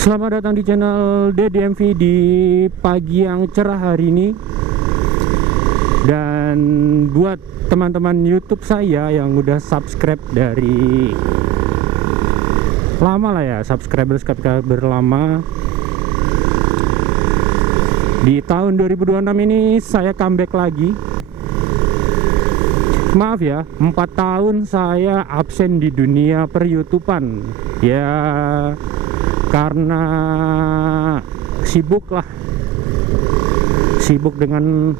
Selamat datang di channel DDMV di pagi yang cerah hari ini. Dan buat teman-teman YouTube saya yang udah subscribe dari lama lah ya, subscriber lama, di tahun 2026 ini saya comeback lagi. Maaf ya, 4 tahun saya absen di dunia per-YouTubean. Ya karena sibuk dengan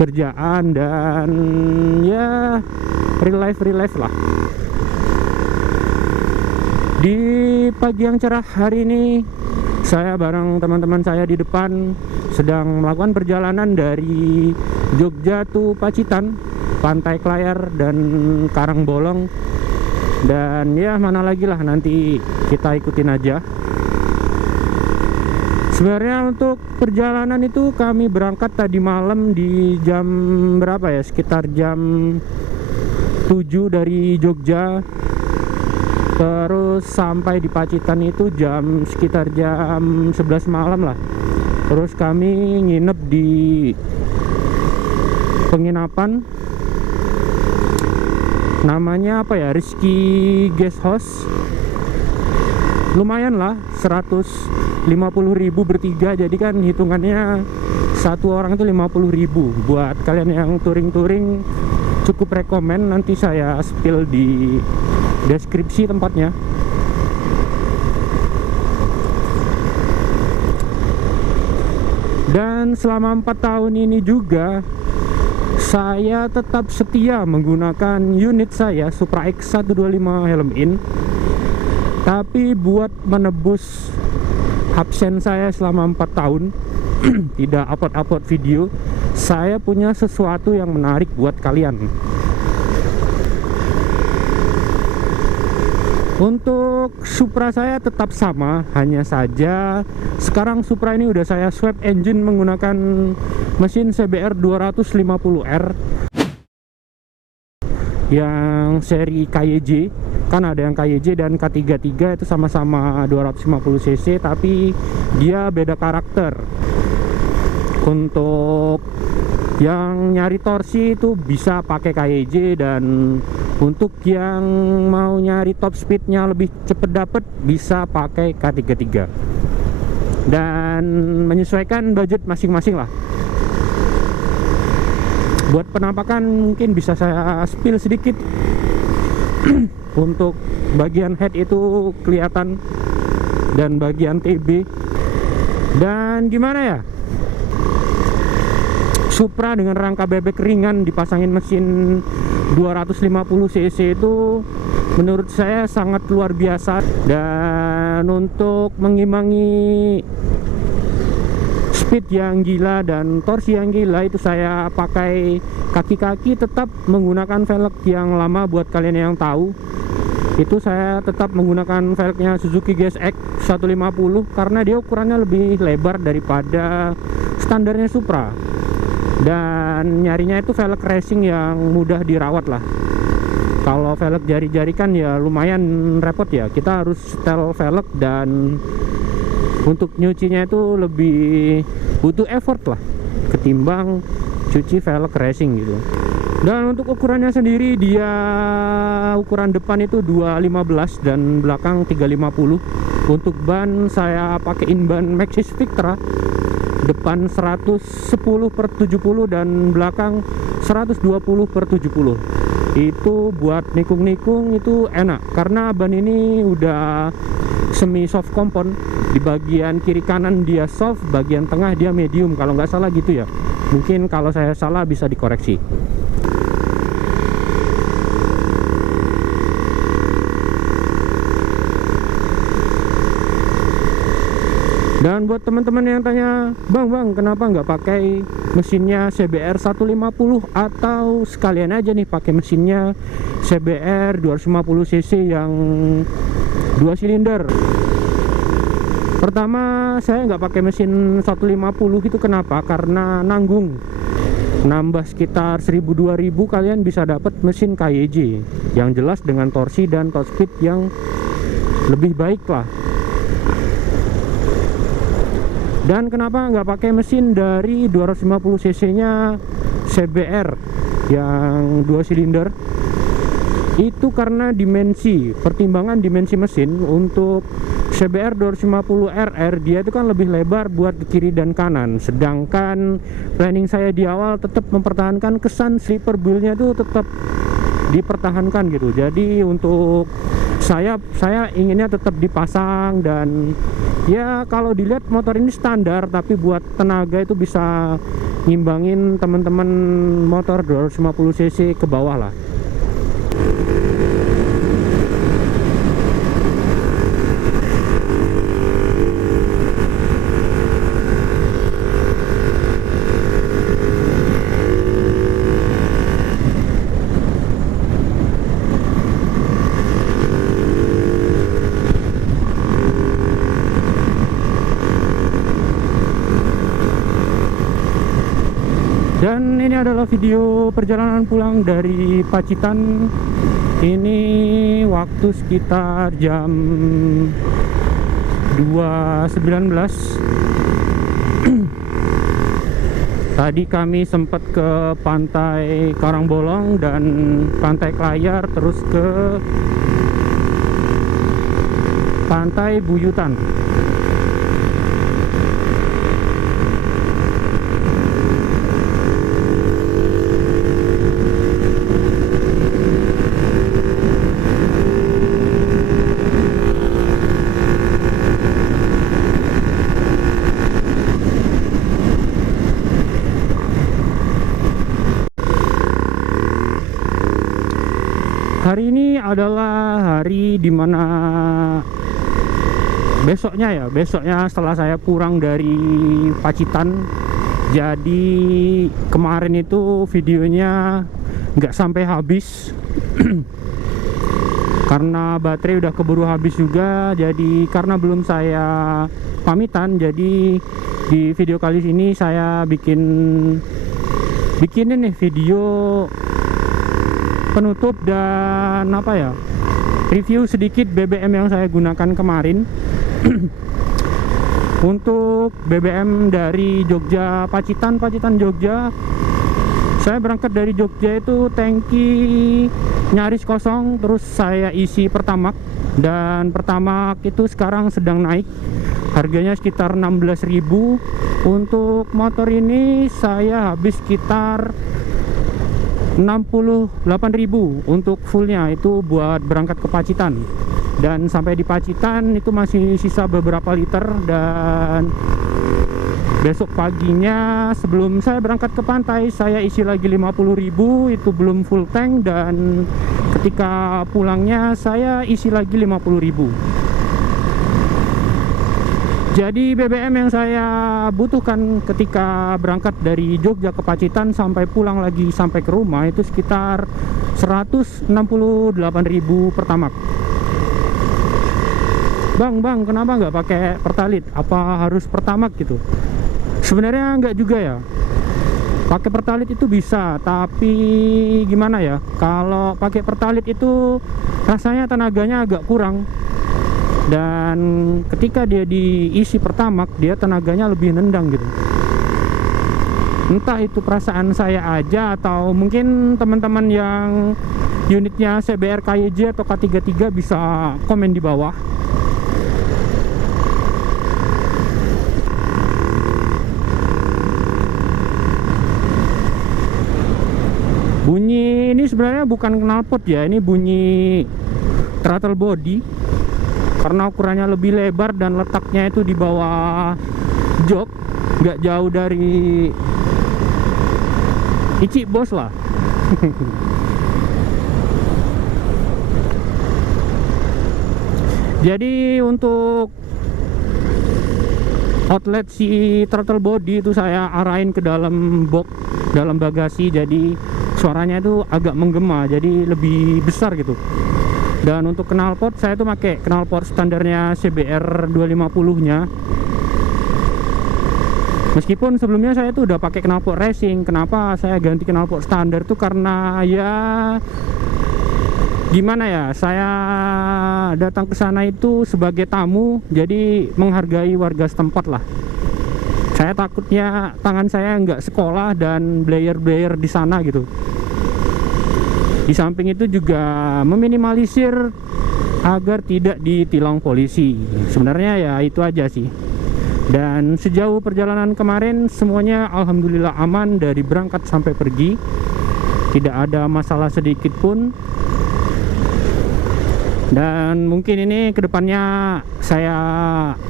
kerjaan dan ya real life lah. Di pagi yang cerah hari ini, saya bareng teman-teman saya di depan sedang melakukan perjalanan dari Jogja to Pacitan, Pantai Klayar dan Karangbolong. Dan ya mana lagi lah, nanti kita ikutin aja. Sebenarnya untuk perjalanan itu kami berangkat tadi malam di jam berapa ya, sekitar jam 7 dari Jogja. Terus sampai di Pacitan itu sekitar jam 11 malam lah. Terus kami nginep di penginapan namanya apa ya, Rizky Guest House. Lumayan lah, 150.000 bertiga, jadi kan hitungannya satu orang itu 50.000. Buat kalian yang touring cukup rekomen, nanti saya spill di deskripsi tempatnya. Dan selama 4 tahun ini juga saya tetap setia menggunakan unit saya Supra X125 helm in. Tapi buat menebus absen saya selama 4 tahun tidak upload video, saya punya sesuatu yang menarik buat kalian. Untuk Supra saya tetap sama, hanya saja sekarang Supra ini udah saya swap engine menggunakan mesin CBR 250R yang seri KYJ. Kan ada yang KYJ dan K33, itu sama-sama 250cc tapi dia beda karakter. Untuk yang nyari torsi itu bisa pakai KYJ, dan untuk yang mau nyari top speednya lebih cepet dapet bisa pakai K33. Dan menyesuaikan budget masing-masing lah. Buat penampakan mungkin bisa saya spill sedikit. Untuk bagian head itu kelihatan, dan bagian TB. Dan gimana ya, Supra dengan rangka bebek ringan dipasangin mesin 250cc itu menurut saya sangat luar biasa. Dan untuk mengimbangi speed yang gila dan torsi yang gila itu saya pakai kaki-kaki, tetap menggunakan velg yang lama. Buat kalian yang tahu, itu saya tetap menggunakan velgnya Suzuki GSX 150 karena dia ukurannya lebih lebar daripada standarnya Supra. Dan nyarinya itu velg racing yang mudah dirawat lah. Kalau velg jari-jari kan ya lumayan repot ya, kita harus setel velg, dan untuk nyucinya itu lebih butuh effort lah ketimbang cuci velg racing gitu. Dan untuk ukurannya sendiri, dia ukuran depan itu 215 dan belakang 350. Untuk ban saya pakein ban Maxxis Victra, depan 110/70 dan belakang 120/70. Itu buat nikung-nikung itu enak karena ban ini udah semi soft compound. Di bagian kiri kanan dia soft, bagian tengah dia medium kalau nggak salah gitu ya. Mungkin kalau saya salah bisa dikoreksi. Dan buat teman-teman yang tanya, bang kenapa nggak pakai mesinnya CBR 150 atau sekalian aja nih pakai mesinnya CBR 250cc yang 2 silinder? Pertama, saya nggak pakai mesin 150 itu kenapa? Karena nanggung. Nambah sekitar 1000-2000 kalian bisa dapat mesin KYJ yang jelas dengan torsi dan top speed yang lebih baik lah. Dan kenapa nggak pakai mesin dari 250 cc nya CBR yang 2 silinder? Itu karena pertimbangan dimensi mesin. Untuk CBR 250 RR dia itu kan lebih lebar buat ke kiri dan kanan, sedangkan planning saya di awal tetap mempertahankan kesan sleeper build-nya itu tetap dipertahankan gitu. Jadi untuk saya inginnya tetap dipasang, dan ya kalau dilihat motor ini standar, tapi buat tenaga itu bisa ngimbangin teman-teman motor 250 cc ke bawah lah. Dan ini adalah video perjalanan pulang dari Pacitan. Ini waktu sekitar jam 2.19. Tadi kami sempat ke pantai Karangbolong dan pantai Klayar, terus ke pantai Buyutan. Hari ini adalah hari dimana besoknya setelah saya pulang dari Pacitan. Jadi kemarin itu videonya nggak sampai habis karena baterai udah keburu habis juga. Jadi karena belum saya pamitan, jadi di video kali ini saya bikinin nih video penutup dan review sedikit BBM yang saya gunakan kemarin. Untuk BBM dari Jogja Pacitan Jogja, saya berangkat dari Jogja itu tangki nyaris kosong, terus saya isi Pertamax, dan Pertamax itu sekarang sedang naik, harganya sekitar 16.000. Untuk motor ini saya habis sekitar 68.000 untuk fullnya, itu buat berangkat ke Pacitan. Dan sampai di Pacitan itu masih sisa beberapa liter, dan besok paginya sebelum saya berangkat ke pantai saya isi lagi 50.000, itu belum full tank, dan ketika pulangnya saya isi lagi 50.000. Jadi BBM yang saya butuhkan ketika berangkat dari Jogja ke Pacitan sampai pulang lagi sampai ke rumah itu sekitar 168.000 Pertamax. Bang, kenapa nggak pakai Pertalite? Apa harus Pertamax gitu? Sebenarnya nggak juga ya. Pakai Pertalite itu bisa, tapi gimana ya? Kalau pakai Pertalite itu rasanya tenaganya agak kurang. Dan ketika dia diisi Pertamax, dia tenaganya lebih nendang gitu. Entah itu perasaan saya aja, atau mungkin teman-teman yang unitnya CBR KYJ atau K33 bisa komen di bawah. Bunyi ini sebenarnya bukan knalpot ya, ini bunyi throttle body, karena ukurannya lebih lebar dan letaknya itu di bawah jok, nggak jauh dari Ici Bos lah. Jadi untuk outlet si throttle body itu saya arahin ke dalam box, dalam bagasi, jadi suaranya itu agak menggema, jadi lebih besar gitu. Dan untuk knalpot saya tuh pakai knalpot standarnya CBR 250 nya. Meskipun sebelumnya saya tuh udah pakai knalpot racing. Kenapa saya ganti knalpot standar tuh karena ya gimana ya, saya datang ke sana itu sebagai tamu, jadi menghargai warga setempat lah. Saya takutnya tangan saya nggak sekolah dan blayer-blayer di sana gitu. Di samping itu juga meminimalisir agar tidak ditilang polisi. Sebenarnya ya itu aja sih. Dan sejauh perjalanan kemarin semuanya alhamdulillah aman dari berangkat sampai pergi. Tidak ada masalah sedikit pun. Dan mungkin ini kedepannya saya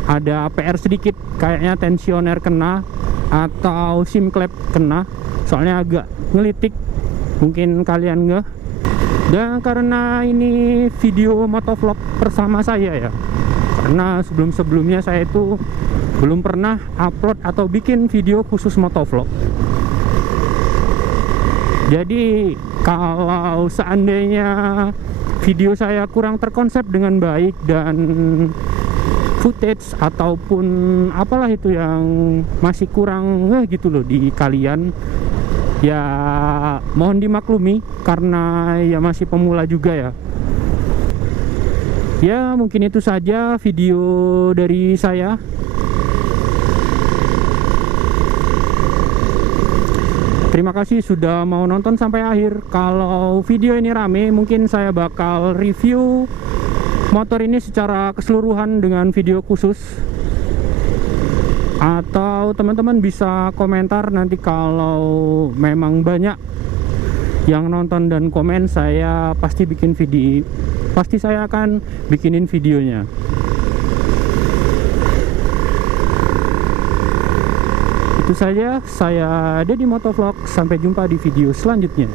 ada PR sedikit, kayaknya tensioner kena atau SIM klep kena, soalnya agak ngelitik, mungkin kalian nggak. Dan karena ini video motovlog bersama saya ya, karena sebelumnya saya itu belum pernah upload atau bikin video khusus motovlog. Jadi kalau seandainya video saya kurang terkonsep dengan baik dan footage ataupun apalah itu yang masih kurang gitu loh di kalian, ya mohon dimaklumi karena ya masih pemula juga ya. Ya mungkin itu saja video dari saya. Terima kasih sudah mau nonton sampai akhir. Kalau video ini rame, mungkin saya bakal review motor ini secara keseluruhan dengan video khusus. Atau teman-teman bisa komentar nanti kalau memang banyak yang nonton dan komen, saya pasti bikin video. Pasti saya akan bikinin videonya. Itu saja, saya Deddy Motovlog. Sampai jumpa di video selanjutnya.